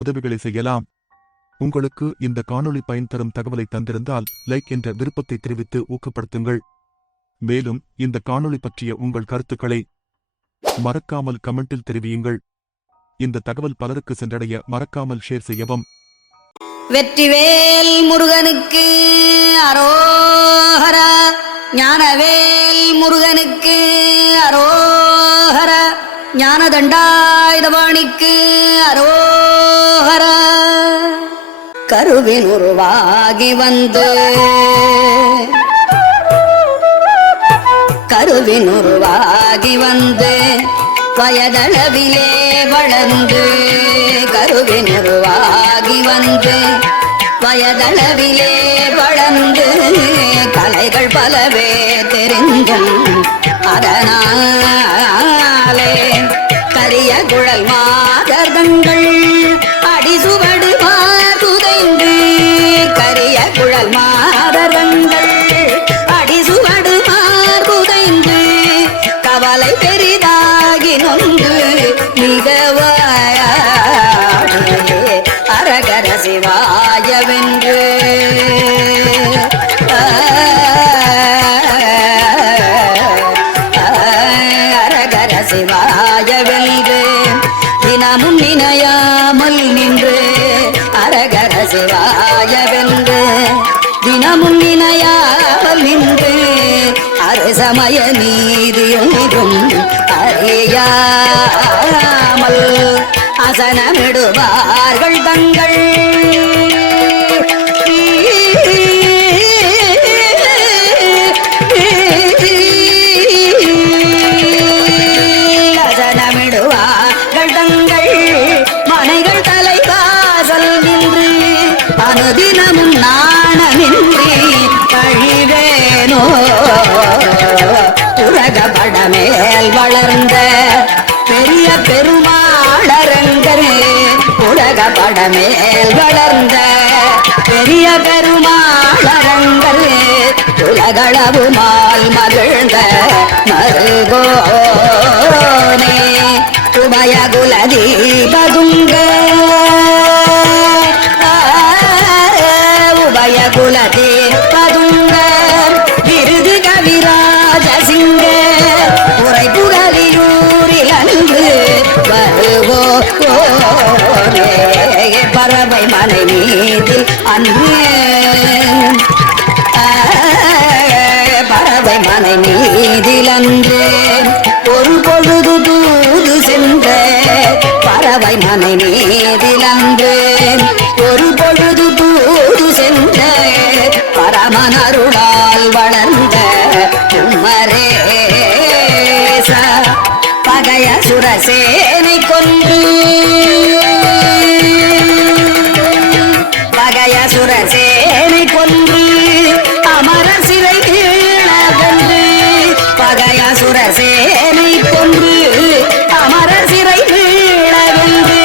உதவிகளை செய்யலாம். உங்களுக்கு இந்த காணொளி பயன் தரும் தகவலை தந்திருந்தால் லைக் என்ற விருப்பத்தை தெரிவித்து ஊக்கப்படுத்துங்கள். மேலும் இந்த காணொளி பற்றிய உங்கள் கருத்துக்களை மறக்காமல் கமெண்டில் தெரிவியுங்கள். இந்த தகவல் பலருக்கு சென்றடைய மறக்காமல் ஷேர் செய்யவும். வெற்றிவேல் முருகனுக்கு அரோஹரா, ஞானவேல் முருகனுக்கு அரோஹரா, ஞானதண்டாயுதபாணிக்கு அரோஹரா. கருவின் உருவாகி வந்து வயதளவிலே வளர்ந்து, கருவின் உருவாகி வந்து வயதளவிலே வளர்ந்து, கலைகள் பலவே தெரிந்தும் அதனாலே கரிய குழல் மாதர்கள் அடிசுவடு மாதுதைந்து, கரிய குழல் மாதர்கள் அடிசுவடு மாதுதைந்து, கவலை பெரிதாகி நொந்து மிகவாயாடே அரகர சிவாயவென்று அரகர சிவாயவென்று தினமும் நினையாமல் நின்று, அரகர சிவாயவென்று தினமும் நினையாமல் நின்று, அருசமய நீதியொன்றும் அறியாமல் அசனமிடுவார்கள் தங்கள் அசனமிடுவார்கள் தங்கள் மனைகள் தலைவாசல் நின்று, அனுதினமும் நாணமின்றி கழிவேனோ உலகப்படமேல் வளர்ந்த பெரிய பெருமாளரங்கரே, உலகப்படமேல் வளர்ந்த பெரிய பெருமாளரங்கரே, உலகளவுமால் மகிழ்ந்த மருகோனே, உபயகுல தீபதுங்க உபயகுல தீபதுங்க விருது கவிராஜ சிங்க உரை புகழியூரில் அன்று வருவோனே, பறவை மலை மீதில் அன்று பறவை மலை மீதில் அன்று ஒரு பொழுது தூது சென்ற, பறவை மலை மீதில் அன்று ஒரு பொழுது தூது சென்ற, பரமனருளால் வளர்ந்த குமரேச பகைய சுரசேனை கொன்று, பகைய சுரசேனை கொன்று அமர சிறை வீழவென்று, பகைய சுரசேனை கொன்று அமர சிறை வீழவென்று,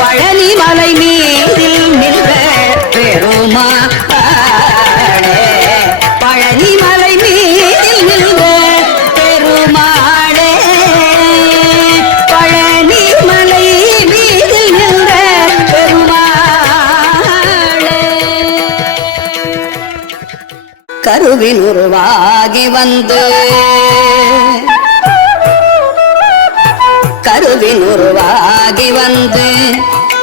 பழனி மலை மீதில் நின்ற பெருமாளே, பழனி மலை மீதில் நின்ற பெருமாளே, பழனி மலை மீதில் நின்ற பெருமாளே. கருவின் உருவாகி வந்து கருவின் உருவாகி வந்து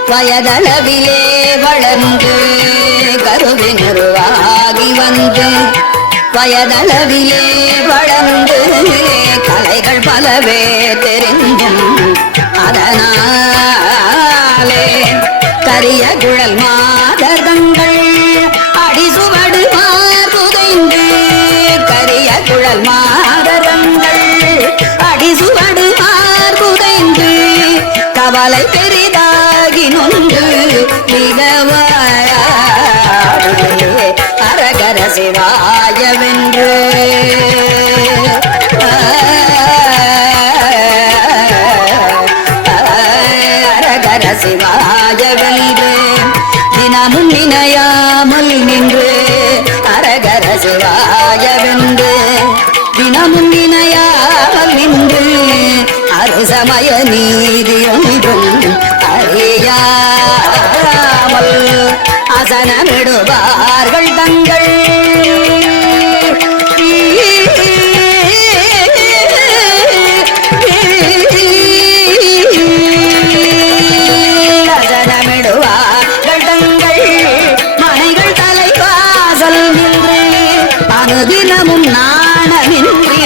வயதளவிலே வளர்ந்து, கருவின் உருவாகி வந்து வயதளவிலே வளர்ந்து, கலைகள் பலவே தெரிந்தும் அதனாலே கரிய குழல் மாதர்கள் அடிசுவடு மாதுதைந்து, கரிய குழல் மாதர்கள் அடிசுவடு மாதுதைந்து, கவலை பெரிதாகி நொந்து மிகவாயாடே அரகர சிவாயவென்று அரகர சிவாயவென்று தினமும் நினையாமல் நின்று, அரகர சிவாயவென்று தினமும் நினையாமல் நின்று, அருசமய நீதியொன்றும் அறி அறியாமல் அசனமிடுவார்கள் தங்கள் அசனமிடுவார்கள் தங்கள் மனைகள் தலைவாசல் நின்று அனுதினமும் நாணமின்றி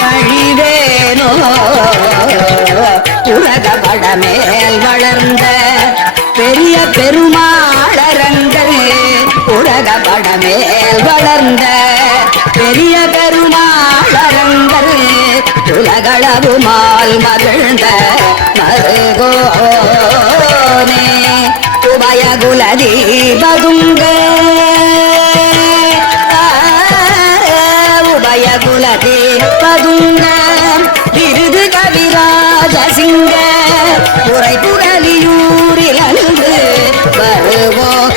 கழிவேனோ உலக படமேல் வளர்ந்த பெரிய பெருமாளரங்கள் உலக படமேல் வளர்ந்த பெரிய பெருமாளரங்கள் உலகளவுமால் மகிழ்ந்த மருகோனே உபயகுல தீபதுங்க உபயகுல தீபதுங்க விருது கவிராஜ சிங்க புரை புகலியூரில் அன்று வருவோம்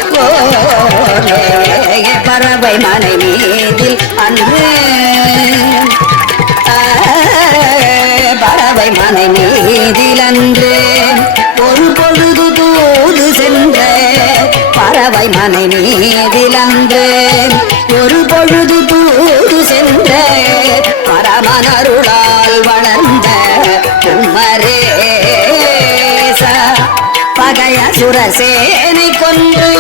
பறவை மனை மீதில் அன்று பறவை மனை மீதில் அன்று ஒரு பொழுது தூது சென்ற பறவை மனை மீதில் அன்று ஒரு பொழுது தூது சென்ற பரமனருளால் வளர்ந்த குமரேச பகைய சுரசேனை கொன்று